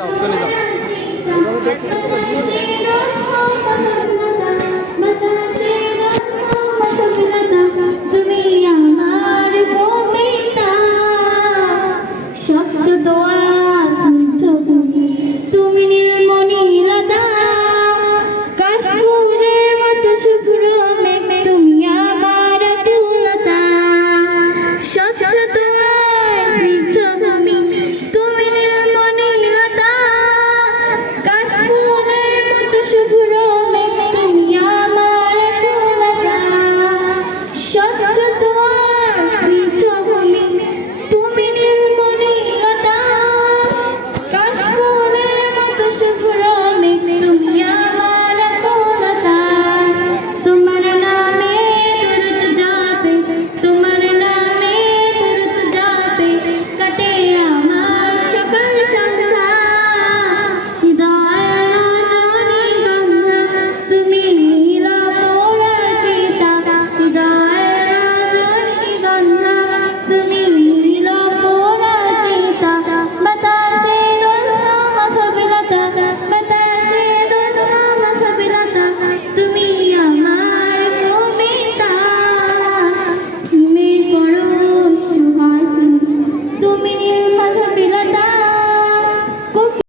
যাও চলে যাও তুমি আমার কবিতা স্বচ্ছ দোয়া স্নিগ্ধ তুমি তুমি নীলমণি রাধা কাশফুলের মতো শুভ্র মেঘ তুমি আমার কুলতা স্বচ্ছ দোয়া স্নিগ্ধ তুমি তুমি নীলমণি রাধা কাশফুলের মতো শুভ্র মেঘ তুমি আমার কুলতা স্বচ্ছ দোয়া স্নিগ্ধ তুমি তুমি নীলমণি রাধা কাশফুলের মতো শুভ্র